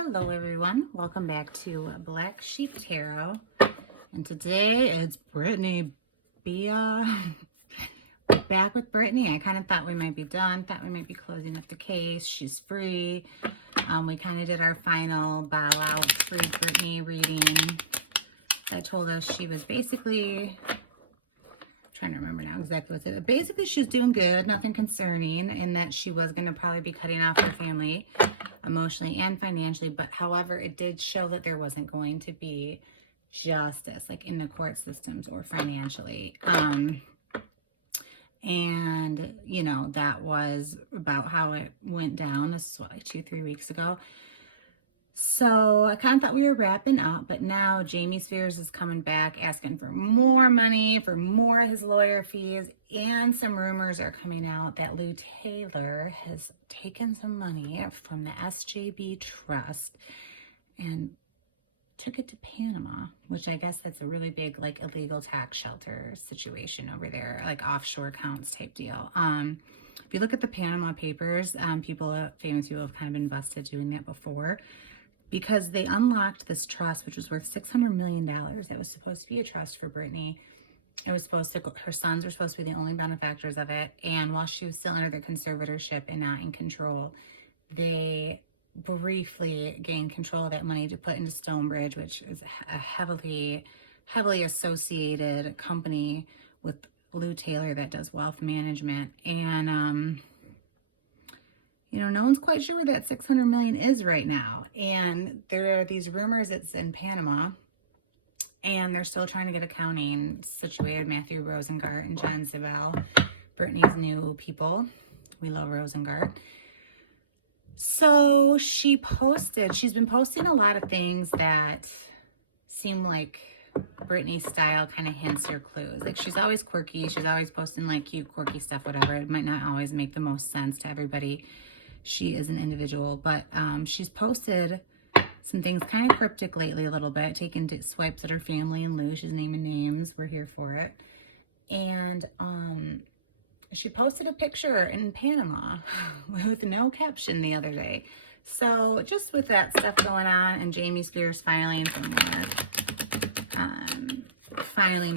Hello everyone, welcome back to Black Sheep Tarot, and today it's Britney. Back with Britney. I kind of thought we might be done, thought we might be closing up the case. She's free. We kind of did our final bow out free Britney reading that told us she was basically, I'm trying to remember now exactly what it is. Basically she was doing good, nothing concerning, and that she was going to probably be cutting off her family emotionally and financially, but however it did show that there wasn't going to be justice like in the court systems or financially, and you know, that was about how it went down. This is what, like 2-3 weeks ago. So I kind of thought we were wrapping up, but now Jamie Spears is coming back asking for more money, for more of his lawyer fees, and some rumors are coming out that Lou Taylor has taken some money from the SJB Trust and took it to Panama, which I guess that's a really big like illegal tax shelter situation over there, like offshore accounts type deal. If you look at the Panama Papers, famous people have kind of been busted doing that before, because they unlocked this trust, which was worth $600 million. It was supposed to be a trust for Britney. It was supposed to, her sons were supposed to be the only benefactors of it. And while she was still under their conservatorship and not in control, they briefly gained control of that money to put into Stonebridge, which is a heavily associated company with Lou Taylor that does wealth management. And, you know, no one's quite sure where that $600 million is right now. And there are these rumors it's in Panama, and they're still trying to get accounting situated. Matthew Rosengart and Jen Zabel, Britney's new people. We love Rosengart. So she's been posting a lot of things that seem like Britney style, kind of hints or clues. Like she's always quirky. She's always posting like cute, quirky stuff, whatever. It might not always make the most sense to everybody. She is an individual, but she's posted some things kind of cryptic lately a little bit, taking swipes at her family and Lou. She's naming names. We're here for it. And she posted a picture in Panama with no caption the other day. So just with that stuff going on, and Jamie Spears filing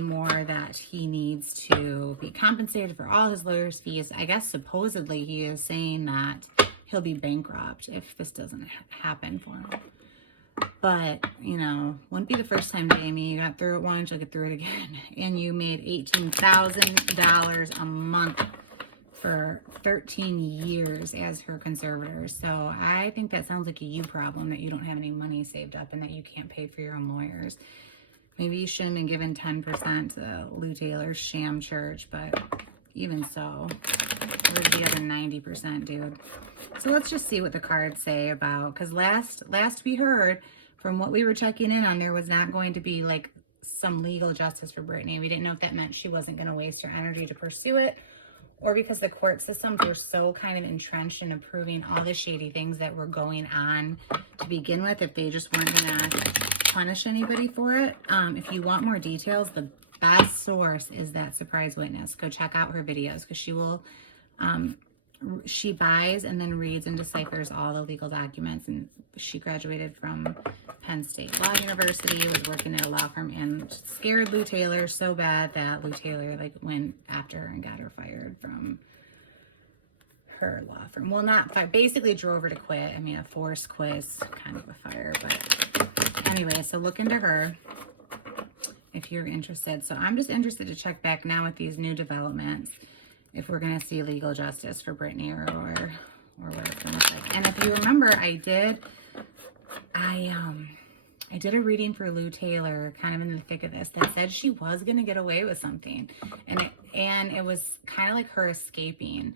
more that he needs to be compensated for all his lawyer's fees. I guess supposedly he is saying that he'll be bankrupt if this doesn't happen for him. But, you know, wouldn't be the first time, Jamie. You got through it once, you'll get through it again. And you made $18,000 a month for 13 years as her conservator. So I think that sounds like a you problem, that you don't have any money saved up and that you can't pay for your own lawyers. Maybe you shouldn't have given 10% to Lou Taylor's sham church, but even so, where's the other 90%, dude? So let's just see what the cards say about, because last we heard, from what we were checking in on, there was not going to be like some legal justice for Britney. We didn't know if that meant she wasn't going to waste her energy to pursue it, or because the court systems were so kind of entrenched in approving all the shady things that were going on to begin with, if they just weren't going to punish anybody for it. If you want more details, the best source is that surprise witness. Go check out her videos, because she will she buys and then reads and deciphers all the legal documents. And she graduated from Penn State Law University, was working at a law firm, and scared Lou Taylor so bad that Lou Taylor like went after her and got her fired from her law firm. Well, not fired, basically drove her to quit. I mean, a forced quit is kind of a fire, but anyway, so look into her if you're interested. So I'm just interested to check back now with these new developments, if we're going to see legal justice for Britney or what it's going to look like. And if you remember, I did a reading for Lou Taylor kind of in the thick of this that said she was going to get away with something. And it was kind of like her escaping.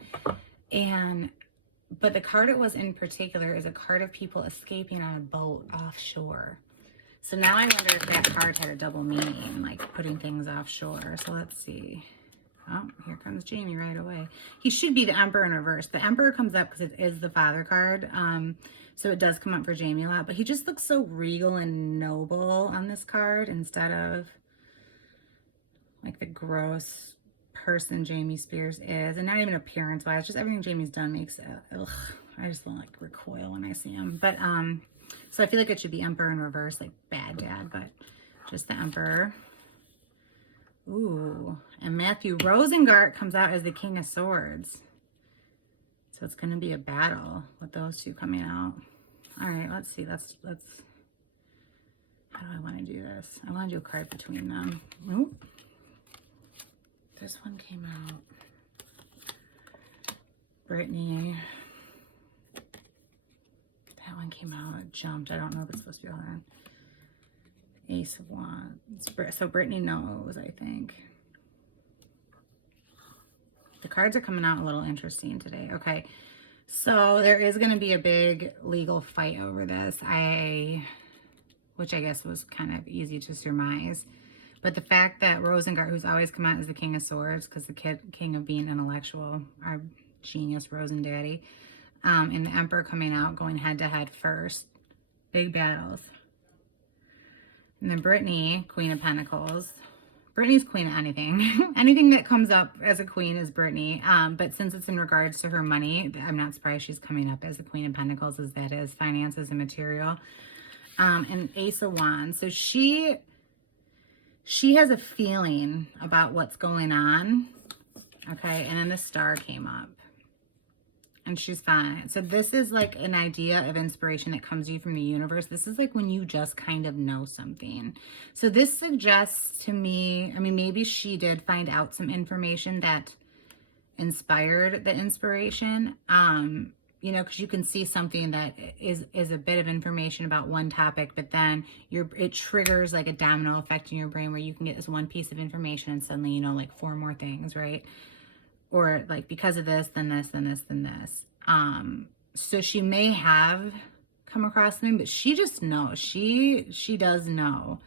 But the card it was in particular is a card of people escaping on a boat offshore. So now I wonder if that card had a double meaning, like putting things offshore. So let's see. Oh, here comes Jamie right away. He should be the Emperor in reverse. The Emperor comes up because it is the father card. So it does come up for Jamie a lot. But he just looks so regal and noble on this card instead of like the gross person Jamie Spears is. And not even appearance-wise. Just everything Jamie's done makes it, ugh, I just like recoil when I see him. But So I feel like it should be Emperor in reverse, like bad dad, but just the Emperor. Ooh, and Matthew Rosengart comes out as the King of Swords. So it's going to be a battle with those two coming out. All right, let's see. Let's. How do I want to do this? I want to do a card between them. Oop. This one came out. Britney. That one came out. It jumped. I don't know if it's supposed to be on. Ace of Wands. So Britney knows, I think. The cards are coming out a little interesting today. Okay. So there is going to be a big legal fight over this. Which I guess was kind of easy to surmise. But the fact that Rosengart, who's always come out as the King of Swords, because the king of being intellectual, our genius Rosendaddy, and the Emperor coming out, going head to head first. Big battles. And then Britney, Queen of Pentacles. Britney's queen of anything. Anything that comes up as a queen is Britney. But since it's in regards to her money, I'm not surprised she's coming up as the Queen of Pentacles, as that is finances and material. And Ace of Wands. So she has a feeling about what's going on. Okay, and then the Star came up. And she's fine. So this is like an idea of inspiration that comes to you from the universe. This is like when you just kind of know something. So this suggests to me, I mean, maybe she did find out some information that inspired the inspiration. You know, because you can see something that is a bit of information about one topic, but then it triggers like a domino effect in your brain where you can get this one piece of information and suddenly you know like 4 more things, right? Or like because of this, then this, then this, then this. So she may have come across something, but she just knows. She does know.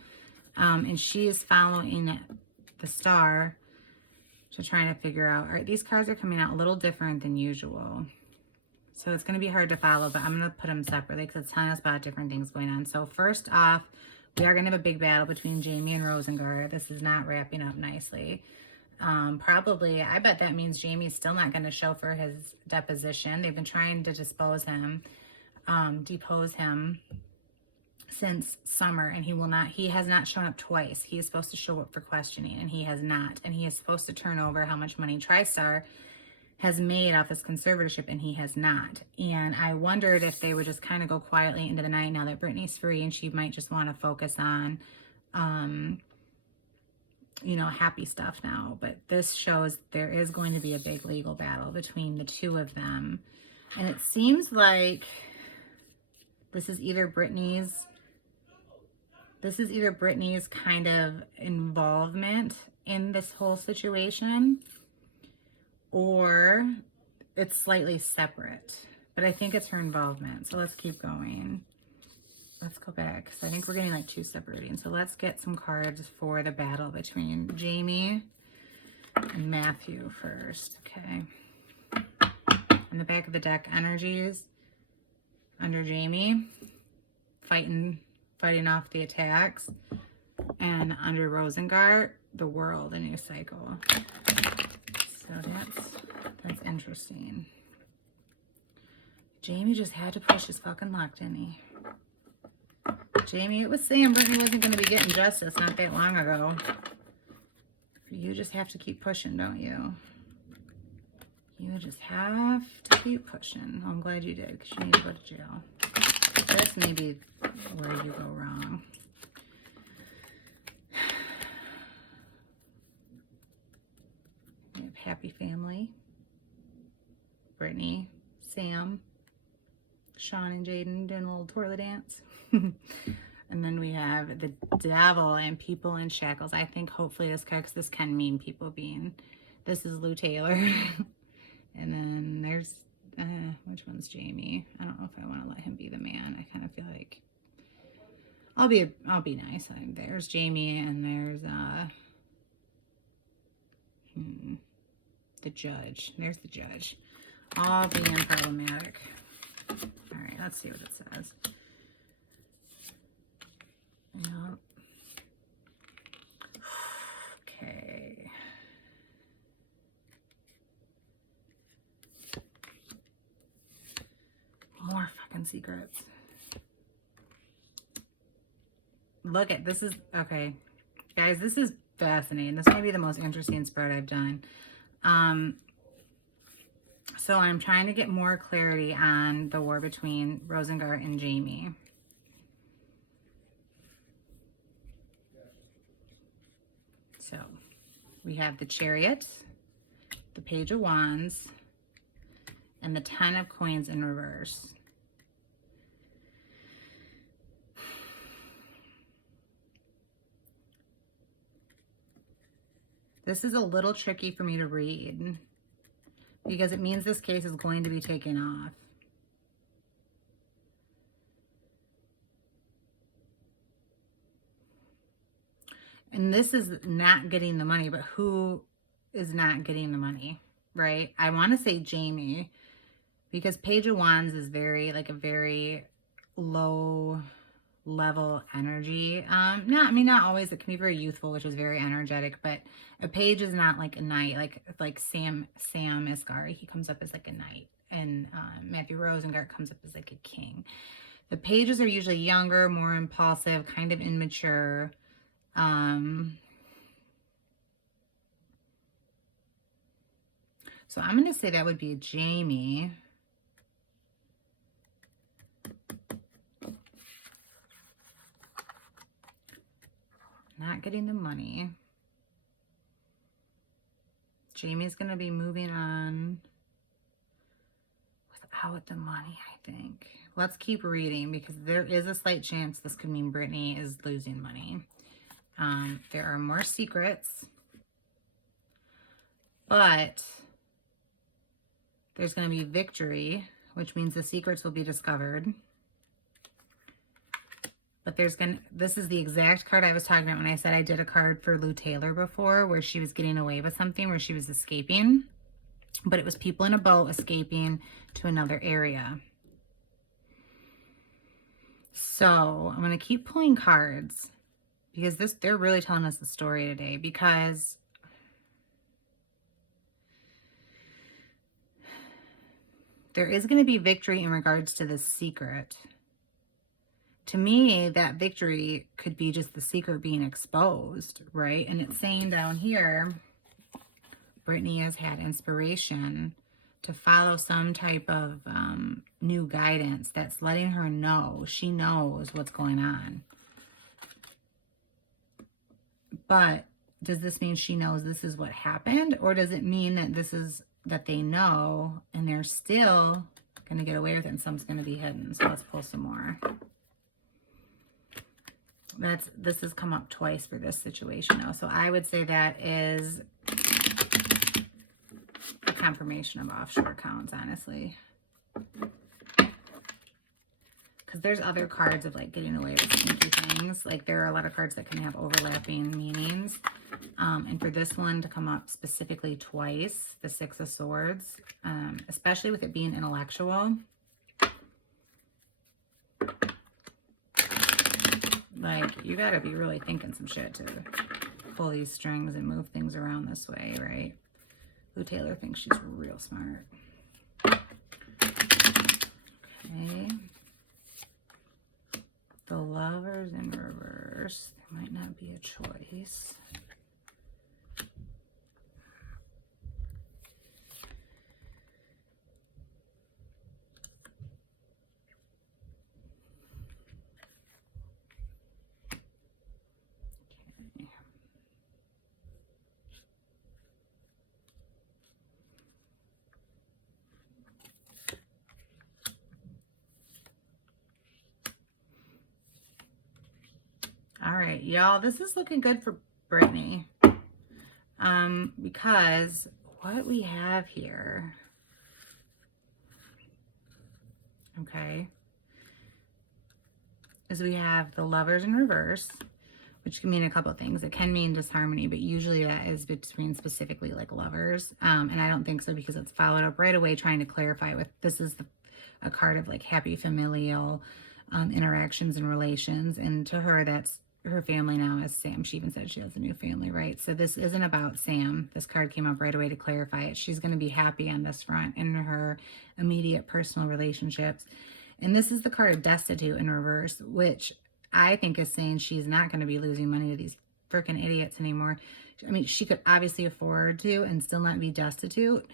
And she is following the Star to trying to figure out, all right, these cards are coming out a little different than usual. So it's going to be hard to follow, but I'm going to put them separately because it's telling us about different things going on. So first off, we are going to have a big battle between Jamie and Rosengart. This is not wrapping up nicely. Probably, I bet that means Jamie's still not going to show for his deposition. They've been trying to depose him since summer, and he has not shown up twice. He is supposed to show up for questioning, and he has not. And he is supposed to turn over how much money TriStar has made off his conservatorship, and he has not. And I wondered if they would just kind of go quietly into the night now that Britney's free, and she might just want to focus on, you know, happy stuff now. But this shows there is going to be a big legal battle between the two of them. And it seems like this is either Britney's kind of involvement in this whole situation, or it's slightly separate. But I think it's her involvement. So let's keep going. Let's go back, because I think we're getting like 2 separate readings. So let's get some cards for the battle between Jamie and Matthew first. Okay. In the back of the deck, energies under Jamie, fighting off the attacks. And under Rosengart, the world, a new cycle. So that's interesting. Jamie just had to push his fucking luck, didn't he? Jamie, it was saying Britney wasn't going to be getting justice not that long ago. You just have to keep pushing, don't you? You just have to keep pushing. Well, I'm glad you did, because you need to go to jail. That's maybe where you go wrong. We have happy family. Britney, Sam, Sean and Jaden doing a little twirly dance. And then we have the devil and people in shackles. I think hopefully this card, because this can mean people being, this is Lou Taylor. And then there's, which one's Jamie? I don't know if I want to let him be the man. I kind of feel like I'll be nice. There's Jamie, and there's the judge. There's the judge. All being problematic. All right, let's see what it says. Yep. Okay. More fucking secrets. Look at this is okay, guys. This is fascinating. This might be the most interesting spread I've done. So I'm trying to get more clarity on the war between Rosengart and Jamie. So we have the Chariot, the Page of Wands, and the 10 of Coins in reverse. This is a little tricky for me to read because it means this case is going to be taken off. And this is not getting the money, but who is not getting the money, right? I want to say Jamie, because Page of Wands is very, like a very low level energy. Not always. It can be very youthful, which is very energetic, but a page is not like a knight, like Sam Isgari. He comes up as like a knight, and Matthew Rosengart comes up as like a king. The pages are usually younger, more impulsive, kind of immature. So I'm going to say that would be a Jamie. Not getting the money. Jamie's going to be moving on without the money, I think. Let's keep reading because there is a slight chance this could mean Britney is losing money. There are more secrets, but there's going to be victory, which means the secrets will be discovered. But this is the exact card I was talking about when I said I did a card for Lou Taylor before where she was getting away with something, where she was escaping. But it was people in a boat escaping to another area. So I'm going to keep pulling cards because they're really telling us the story today, because there is going to be victory in regards to this secret. To me, that victory could be just the secret being exposed, right? And it's saying down here, Britney has had inspiration to follow some type of new guidance that's letting her know. She knows what's going on. But does this mean she knows this is what happened? Or does it mean that that they know and they're still going to get away with it and some's going to be hidden? So let's pull some more. This has come up twice for this situation though. So I would say that is a confirmation of offshore accounts, honestly. Because there's other cards of like getting away with sneaky things. Like there are a lot of cards that can have overlapping meanings. And for this one to come up specifically twice, the Six of Swords, especially with it being intellectual. Like, you gotta be really thinking some shit to pull these strings and move things around this way, right? Lou Taylor thinks she's real smart. Okay. The Lovers in reverse. There might not be a choice. All right, y'all, this is looking good for Britney. Because what we have here, okay, is we have the Lovers in reverse, which can mean a couple of things. It can mean disharmony, but usually that is between specifically like lovers. And I don't think so because it's followed up right away trying to clarify with, this is a card of like happy familial interactions and relations. And to her, that's her family now is Sam. She even said she has a new family, right? So this isn't about Sam. This card came up right away to clarify it. She's going to be happy on this front in her immediate personal relationships. And this is the card of Destitute in reverse, which I think is saying she's not going to be losing money to these freaking idiots anymore. I mean, she could obviously afford to and still not be destitute,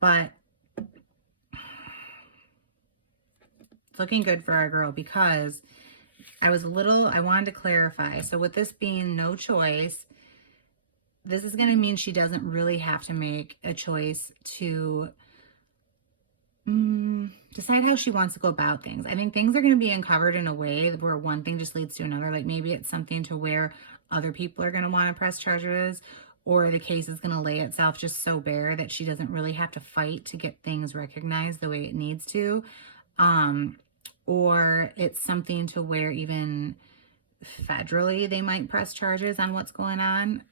but it's looking good for our girl because I wanted to clarify. So with this being no choice, this is going to mean she doesn't really have to make a choice to decide how she wants to go about things. I think things are going to be uncovered in a way where one thing just leads to another. Like maybe it's something to where other people are going to want to press charges, or the case is going to lay itself just so bare that she doesn't really have to fight to get things recognized the way it needs to. Or it's something to where even federally they might press charges on what's going on.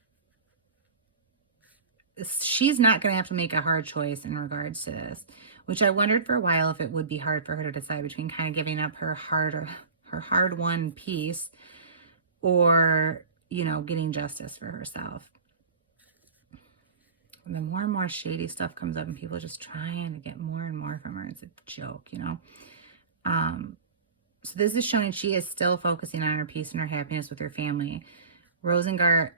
She's not going to have to make a hard choice in regards to this, which I wondered for a while if it would be hard for her to decide between kind of giving up her hard-won peace or, you know, getting justice for herself. And then more and more shady stuff comes up and people are just trying to get more and more from her. It's a joke, you know. So this is showing she is still focusing on her peace and her happiness with her family. Rosengart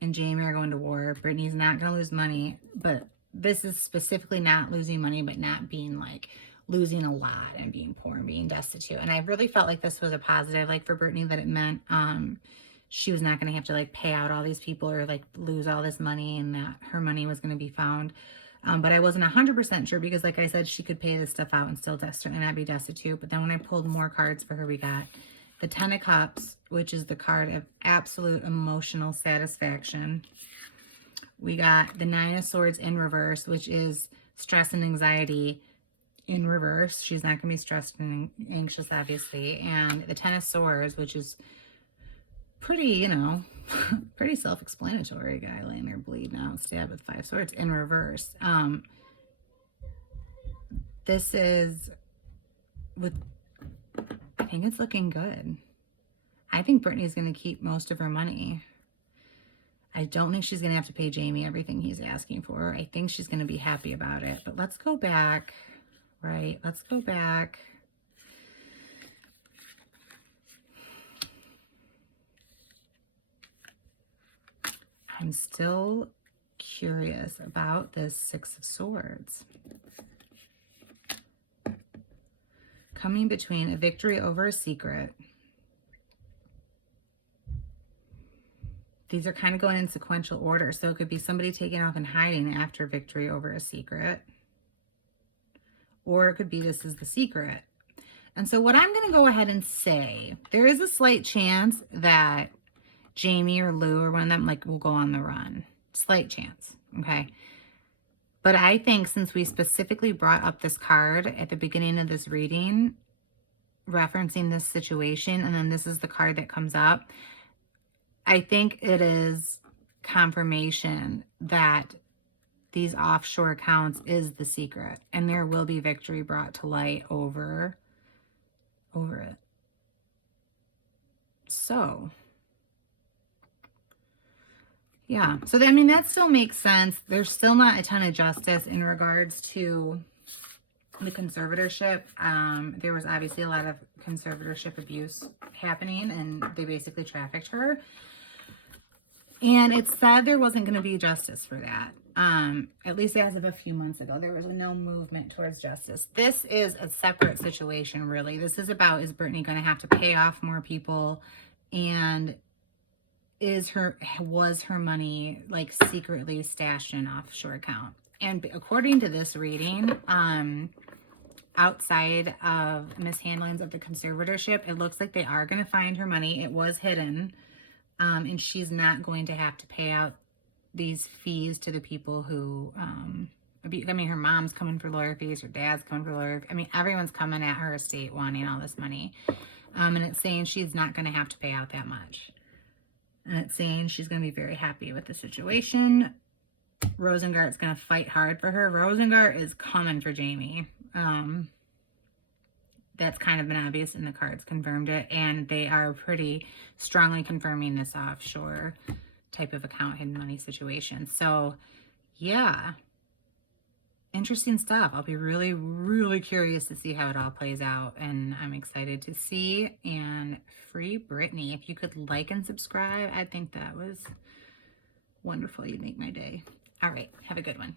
and Jamie are going to war. Brittany's not going to lose money, but this is specifically not losing money, but not being like losing a lot and being poor and being destitute. And I really felt like this was a positive, like for Brittany, that it meant she was not going to have to like pay out all these people or like lose all this money, and that her money was going to be found. But I wasn't 100% sure because, like I said, she could pay this stuff out and still certainly not be destitute. But then when I pulled more cards for her, we got the Ten of Cups, which is the card of absolute emotional satisfaction. We got the Nine of Swords in reverse, which is stress and anxiety in reverse. She's not going to be stressed and anxious, obviously. And the Ten of Swords, which is pretty, you know, pretty self-explanatory. Guy laying there bleeding out, stabbed with 5 swords in reverse. This is with, I think it's looking good. I think Brittany's going to keep most of her money. I don't think she's going to have to pay Jamie everything he's asking for. I think she's going to be happy about it. But let's go back, right? Let's go back. I'm still curious about this Six of Swords. Coming between a victory over a secret. These are kind of going in sequential order. So it could be somebody taking off and hiding after victory over a secret. Or it could be this is the secret. And so what I'm going to go ahead and say, there is a slight chance that Jamie or Lou or one of them like will go on the run. Slight chance, okay? But I think since we specifically brought up this card at the beginning of this reading, referencing this situation, and then this is the card that comes up, I think it is confirmation that these offshore accounts is the secret, and there will be victory brought to light over it. So yeah, so I mean, that still makes sense. There's still not a ton of justice in regards to the conservatorship. There was obviously a lot of conservatorship abuse happening, and they basically trafficked her. And it said there wasn't going to be justice for that. At least as of a few months ago, there was no movement towards justice. This is a separate situation, really. This is about, is Britney going to have to pay off more people, and was her money like secretly stashed in an offshore account? And according to this reading, outside of mishandlings of the conservatorship, it looks like they are going to find her money. It was hidden, and she's not going to have to pay out these fees to the people who, I mean, her mom's coming for lawyer fees, her dad's coming for lawyer. I mean, everyone's coming at her estate wanting all this money. And it's saying she's not going to have to pay out that much. And it's saying she's going to be very happy with the situation. Rosengart's going to fight hard for her. Rosengart is coming for Jamie. That's kind of been obvious, and the cards confirmed it. And they are pretty strongly confirming this offshore type of account hidden money situation. So, yeah. interesting stuff. I'll be really, really curious to see how it all plays out, and I'm excited to see. And free Britney. If you could like and subscribe, I think that was wonderful. You'd make my day. All right. Have a good one.